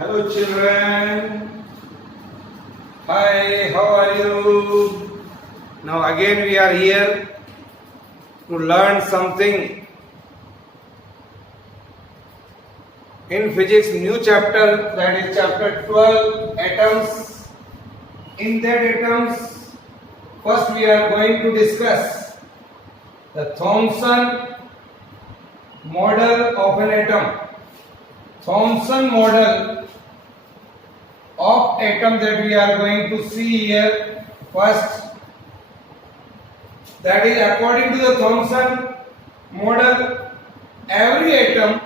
Hello children. Hi, how are you? Now again we are here to learn something in physics, new chapter, that is chapter 12, atoms. In that atoms, first we are going to discuss the Thomson model of an atom. Thomson model of atom that we are going to see here first. That is, according to the Thomson model, every atom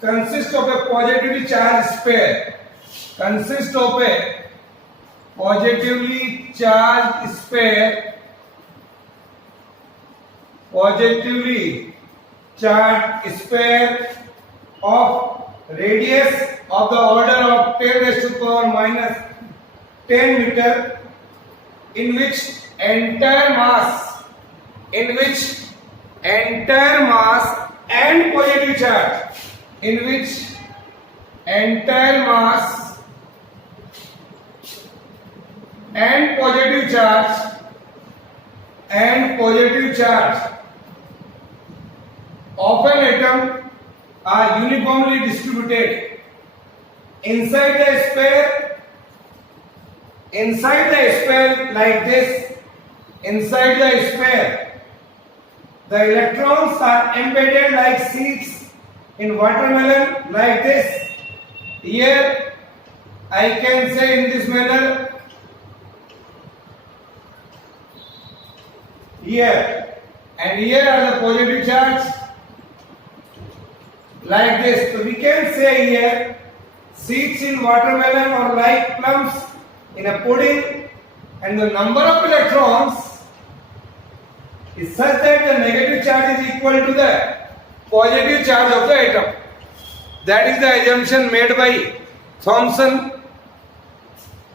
consists of a positively charged sphere. Consists of a positively charged sphere. Positively charged sphere of radius of the order of 10 raised to power minus 10 meter, in which entire mass and positive charge, in which entire mass and positive charge of an atom are uniformly distributed inside the sphere like this. Inside the sphere, the electrons are embedded like seeds in watermelon like this. Here I can say in this manner, here and here are the positive charge like this. So we can say here seeds in watermelon or like plums in a pudding, and the number of electrons is such that the negative charge is equal to the positive charge of the atom. That is the assumption made by Thomson,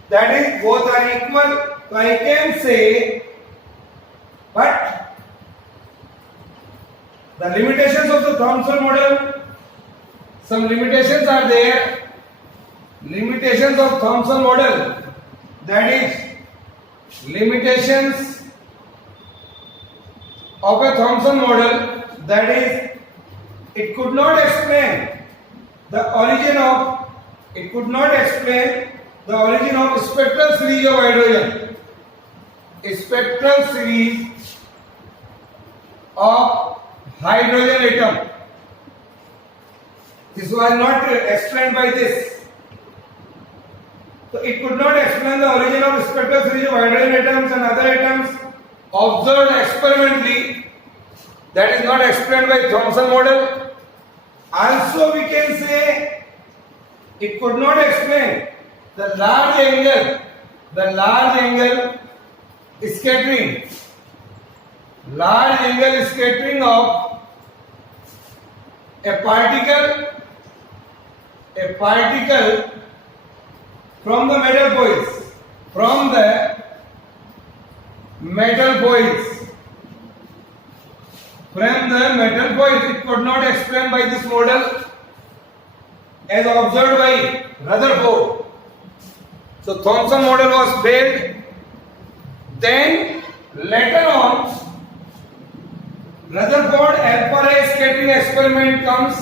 that is both are equal. So I can say, but the limitations of the Thomson model, some limitations are there. Limitations of Thomson model, that is limitations of a Thomson model, that is it could not explain the origin of spectral series of hydrogen. Spectral series of hydrogen atom. This was not explained by this. So it could not explain the origin of spectral series of hydrogen atoms and other atoms observed experimentally. That is not explained by Thomson model. Also we can say it could not explain the large angle scattering. Large angle scattering of a particle from the metal coils. It could not explain by this model as observed by Rutherford. So Thomson model was failed. Then later on, Rutherford alpha ray scattering experiment comes.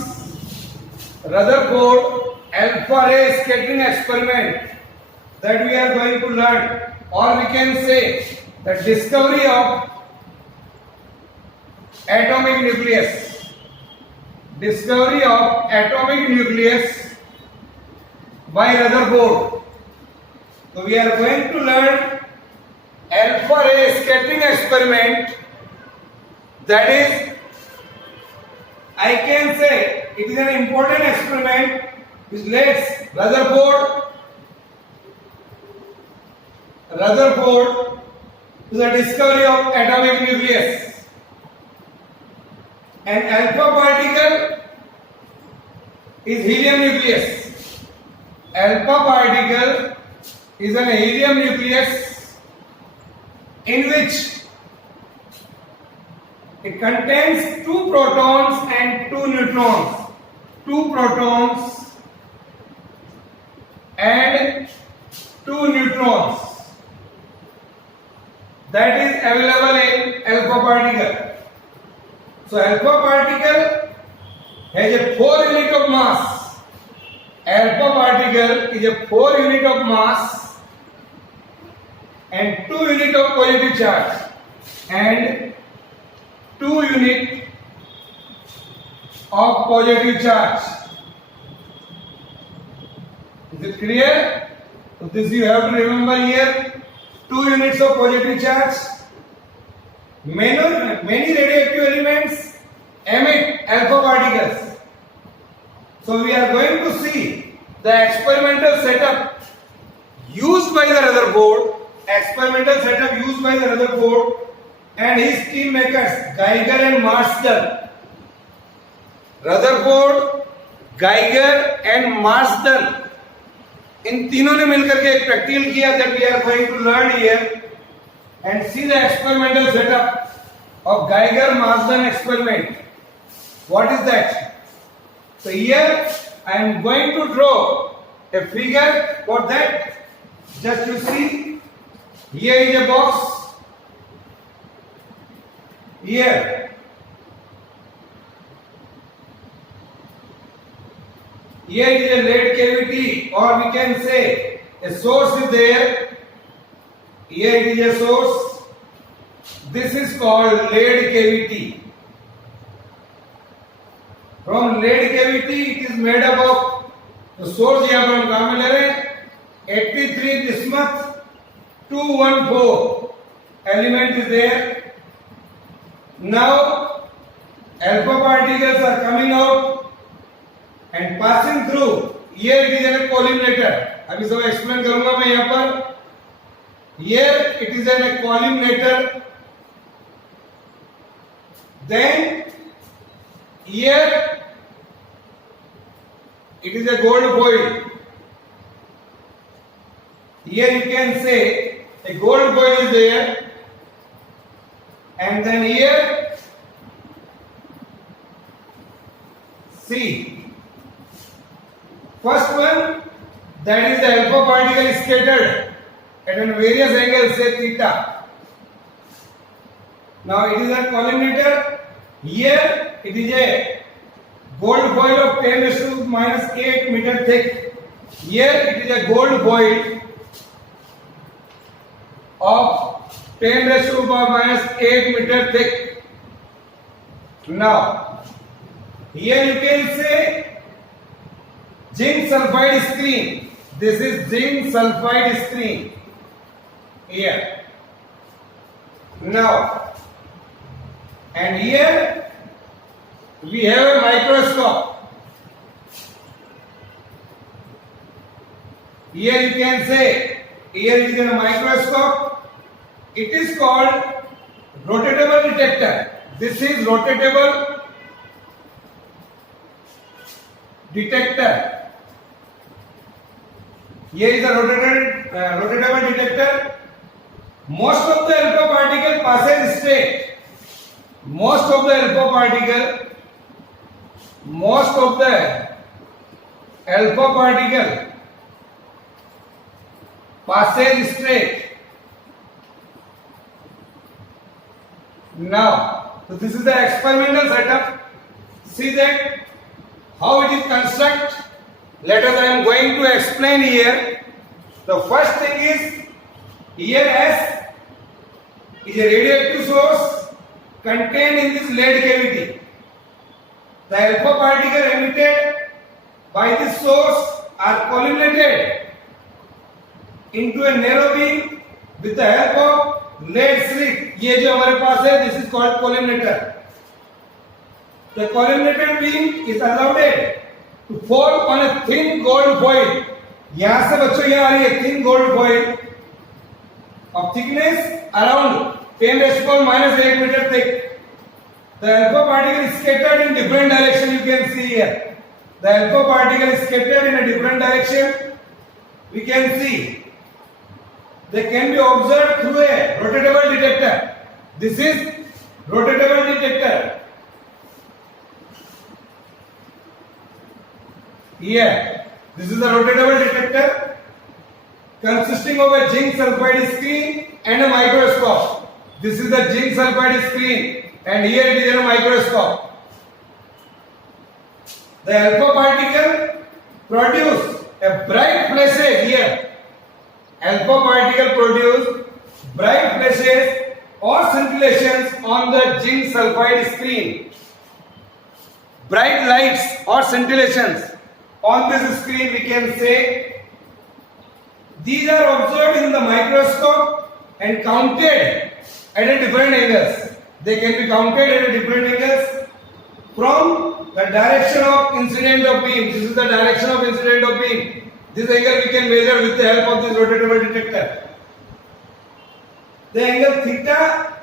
Rutherford alpha ray scattering experiment that we are going to learn, or we can say the discovery of atomic nucleus. Discovery of atomic nucleus by Rutherford. So we are going to learn alpha ray scattering experiment. That is, I can say it is an important experiment which leads Rutherford to the discovery of atomic nucleus. An alpha particle is helium nucleus. Alpha particle is an helium nucleus in which It contains 2 protons and 2 neutrons. 2 protons and 2 neutrons. That is available in alpha particle. So alpha particle has a 4 unit of mass. Alpha particle is a 4 unit of mass and 2 unit of positive charge and 2 unit of positive charge. Is it clear? So this you have to remember here. 2 units of positive charge. Many radioactive elements emit alpha particles. So we are going to see the experimental setup used by the Rutherford. Experimental setup used by the Rutherford and his team makers Geiger and Marsden. Rutherford, Geiger and Marsden. इन तीनों ने मिलकर के एक practical किया that we are going to learn here and see the experimental setup of Geiger-Marsden experiment. What is that? So here I am going to draw a figure for that. Just to see, here is a box. Here. Here is a lead cavity, or we can say a source is there. Here it is a source. This is called lead cavity. From lead cavity it is made up of the source here from Kamilare 83 bismuth 214 element is there. Now alpha particles are coming out and passing through. Here it is a collimator. अभी सब explain करूँगा मैं यहाँ पर. Here it is a collimator. Then here it is a gold foil. Here you can say a gold foil is there, and then here see. First one, that is the alpha particle scattered at an various angles, say theta. Now it is a collimator. Here it is a gold foil of 10 raised to minus 8 meter thick. Here it is a gold foil of 10 raised to minus 8 meter thick. Now here you can say zinc sulfide screen. This is zinc sulfide screen. Here. Now, and here we have a microscope. Here you can say, here is a microscope. It is called rotatable detector. This is rotatable detector. Here is a rotatable detector. Most of the alpha particle passes straight. Most of the alpha particle passes straight. Now, so this is the experimental setup. See that how it is constructed. Let us, I am going to explain here. The first thing is, here S is a radioactive source contained in this lead cavity. The alpha particle emitted by this source are collimated into a narrow beam with the help of lead slit. ये जो हमारे पास है, this is called collimator. The collimated beam is allowed to fall on a thin gold foil. यहाँ से बच्चों यहाँ आ रही है thin gold foil of thickness around 10 raised to minus 8 meter thick. The alpha particle is scattered in different direction. You can see here. The alpha particle is scattered in a different direction. We can see. They can be observed through a rotatable detector. This is rotatable detector. Here, this is a rotatable detector consisting of a zinc sulfide screen and a microscope. This is the zinc sulfide screen, and here it is in a microscope. The alpha particle produce a bright flashes here. Alpha particle produce bright flashes or scintillations on the zinc sulfide screen. Bright lights or scintillations on this screen, we can say. These are observed in the microscope and counted at a different angles. They can be counted at a different angles from the direction of incident of beam. This is the direction of incident of beam. This angle we can measure with the help of this rotatable detector. The angle theta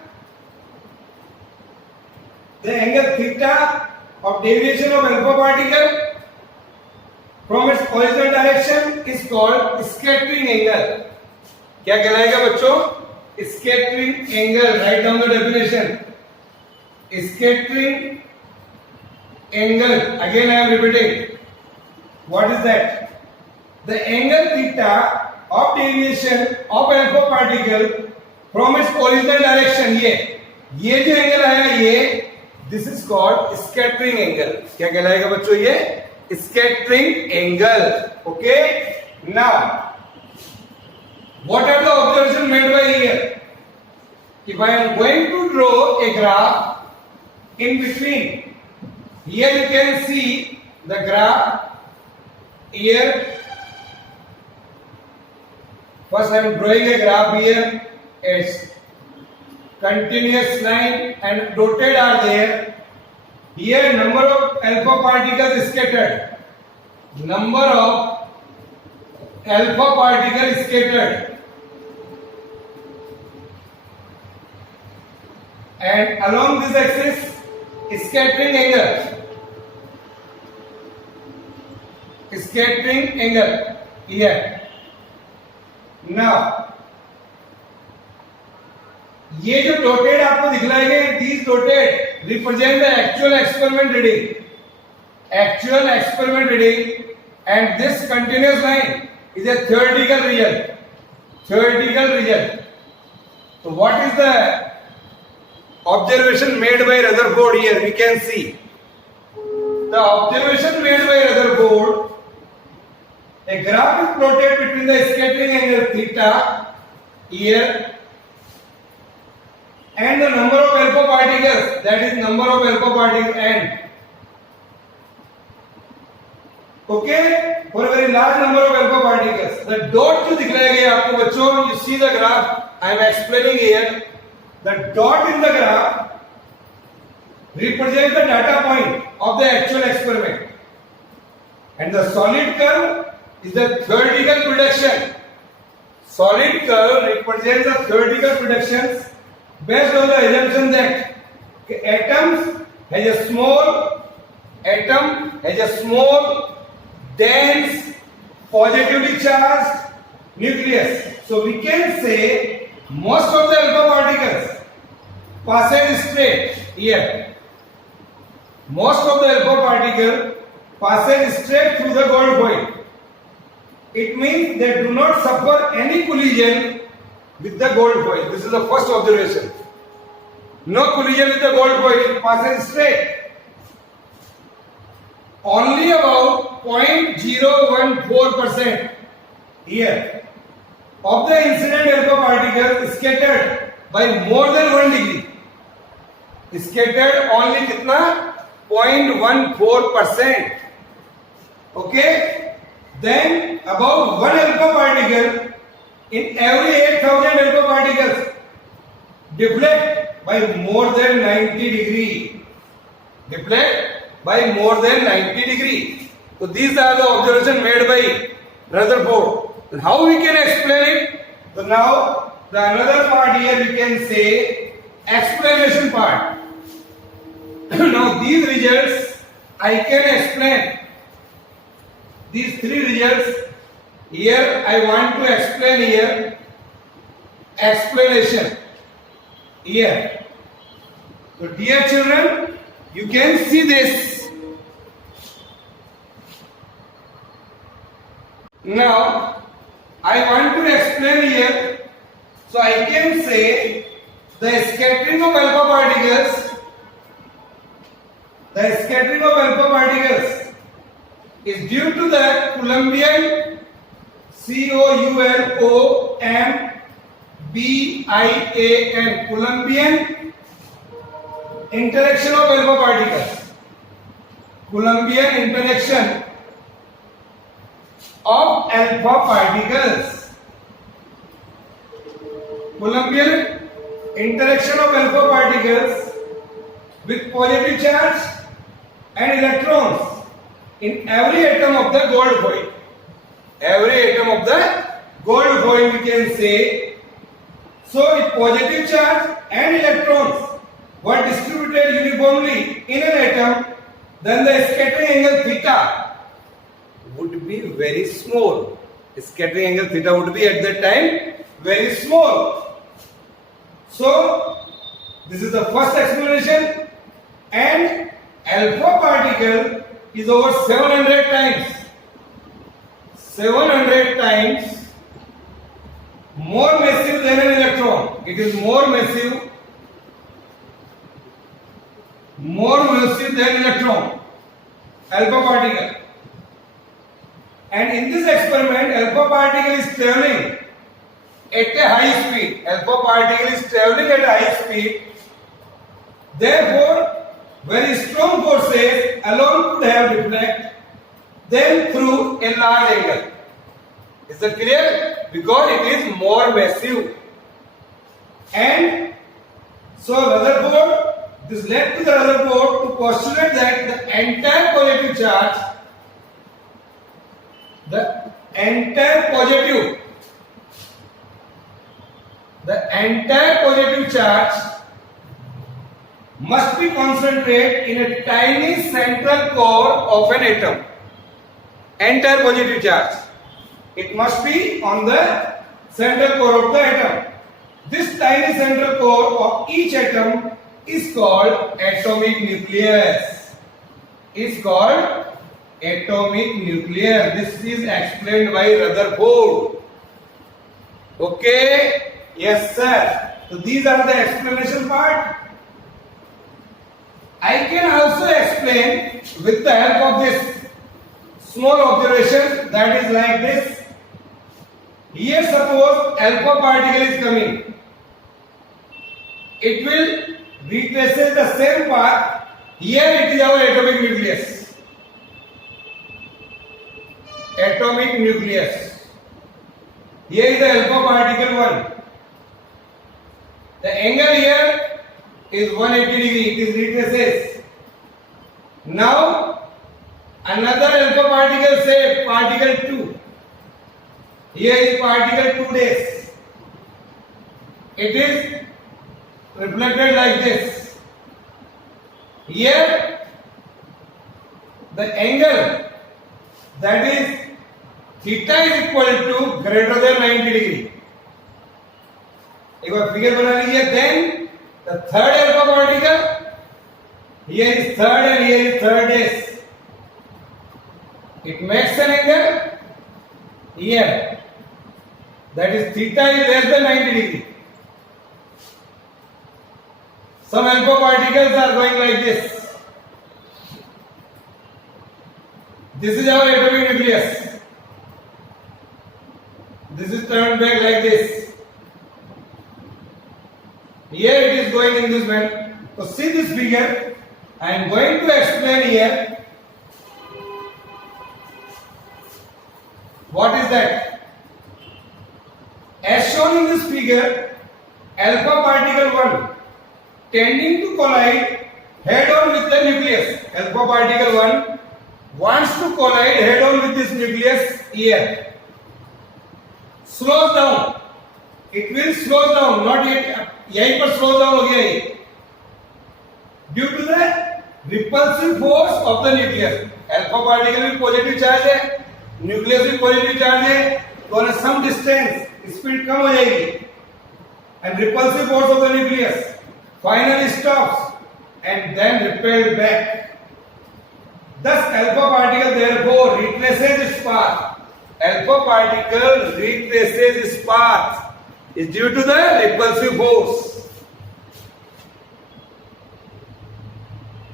of deviation of alpha particle from its original direction is called scattering angle. क्या कहलाएगा बच्चों? Scattering angle. Write down the definition. Scattering angle. Again I am repeating. What is that? The angle theta of deviation of alpha particle from its original direction. ये जो angle आया ये, this is called scattering angle. क्या कहलाएगा बच्चों ये? Scattering angle. Okay. Now, what are the observations made by here? If I am going to draw a graph in between, here you can see the graph. Here, first I am drawing a graph here. It's continuous line and dotted are there. Here number of alpha particles scattered. Number of alpha particles scattered. And along this axis, scattering angle. Scattering angle. Here. Now, ये जो dotted आपको दिखलाए गए, these dotted represent the actual experiment reading. Actual experiment reading, and this continuous line is a theoretical result. Theoretical result. So what is the observation made by Rutherford here? We can see the observation made by Rutherford. A graph is plotted between the scattering angle theta here and the number of alpha particles, that is number of alpha particles n. Okay, for a very large number of alpha particles. The dot जो दिखलाया गया आपको बच्चों, you see the graph I am explaining here. The dot in the graph represents the data point of the actual experiment, and the solid curve is the theoretical prediction. Solid curve represents the theoretical predictions based on the assumption that atom has a small, dense, positively charged nucleus. So we can say most of the alpha particles passes straight here. Most of the alpha particle passes straight through the gold foil. It means they do not suffer any collision with the gold foil. This is the first observation. No collision with the gold foil, it passes straight. Only about 0.014% here of the incident alpha particles scattered by more than 1 degree. Scattered only kitna? 0.14%. Okay? Then about 1 alpha particle in every 8,000 alpha particles deflect by more than 90 degree. Deflect by more than 90 degree. So these are the observations made by Rutherford. And how we can explain it? So now the another part here we can say explanation part. Now these results I can explain. These 3 results here I want to explain here. Explanation here. So dear children, you can see this. Now I want to explain here. So I can say the scattering of alpha particles is due to the Coulombian Coulombian Coulombian interaction of alpha particles. Coulombian interaction of alpha particles. Coulombian interaction of alpha particles with positive charge and electrons in every atom of the gold foil. Every atom of the gold foil we can say. So if positive charge and electrons were distributed uniformly in an atom, then the scattering angle theta would be very small. Scattering angle theta would be at that time very small. So this is the first explanation, and alpha particle is over 700 times more massive than an electron. It is more massive than electron, alpha particle. And in this experiment, alpha particle is traveling at a high speed. Alpha particle is traveling at a high speed. Therefore, very strong forces alone could have reflect them through a large angle. Is that clear? Because it is more massive. And so Rutherford, this led to the Rutherford to postulate that the entire positive charge charge must be concentrated in a tiny central core of an atom. Entire positive charge. It must be on the central core of the atom. This tiny central core of each atom is called atomic nucleus. This is explained by Rutherford. Okay? Yes, sir. So these are the explanation part. I can also explain with the help of this small observation, that is like this. Here suppose alpha particle is coming. It will retraces the same path. Here it is our atomic nucleus. Atomic nucleus. Here is the alpha particle 1. The angle here is 180 degree. It is retraces. Now another alpha particle, say particle 2. Here is particle 2 days. It is reflected like this. Here the angle, that is theta, is equal to greater than 90 degree. एक बार figure बना लीजिए. Then the third alpha particle, here is third and here is third days. It makes an angle here, that is theta is less than 90 degree. Some alpha particles are going like this. This is our atomic nucleus. This is turned back like this. Here it is going in this manner. So see this figure. I am going to explain here. What is that? As shown in this figure, alpha particle 1 tending to collide head on with the nucleus. Alpha particle 1 wants to collide head on with this nucleus here. Slows down. It will slow down. Not yet. यहीं पर slow down हो गया ये. Due to the repulsive force of the nucleus. Alpha particle with positive charge है. Nucleus with positive charge है. तो on some distance speed कम हो जाएगी. And repulsive force of the nucleus finally stops and then repelled back. Thus, alpha particle therefore retraces its path. Alpha particle retraces its path is due to the repulsive force.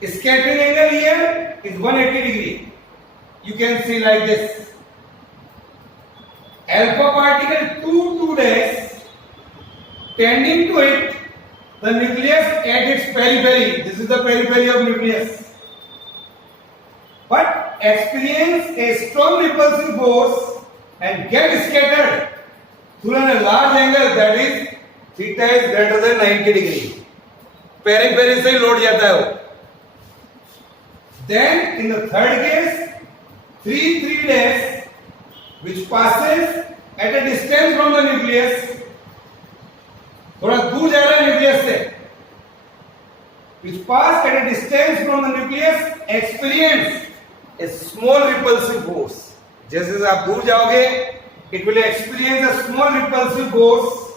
Scattering angle here is 180 degree. You can see like this. Alpha particle 2 dash tending to it, the nucleus at its periphery. This is the periphery of nucleus. But experience a strong repulsive force and get scattered through a large angle, that is theta is greater than 90 degree. Periphery से लौट जाता है वो. Then in the third case, 3 dash which passes at a distance from the nucleus, थोड़ा दूर जा रहा है न्यूक्लियस से, which pass at a distance from the nucleus experience a small repulsive force. जैसे जैसे आप दूर जाओगे, it will experience a small repulsive force.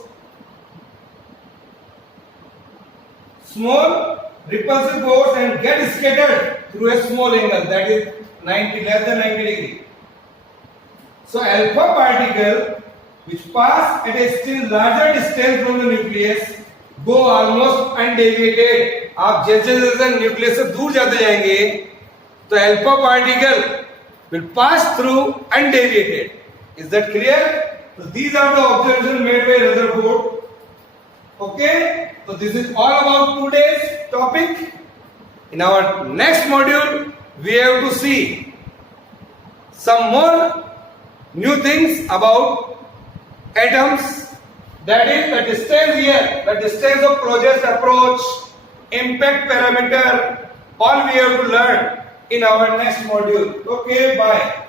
Small repulsive force and get scattered through a small angle, that is 90 less than 90 degree. So alpha particle which pass at a still larger distance from the nucleus go almost undeviated. आप जैसे जैसे nucleus से दूर जाते जाएंगे तो alpha particle will pass through undeviated. Is that clear? So these are the observations made by Rutherford. Okay, so this is all about today's topic. In our next module, we have to see some more new things about atoms. That is the distance here, the distance of closest approach, impact parameter, all we have to learn in our next module. Okay, bye.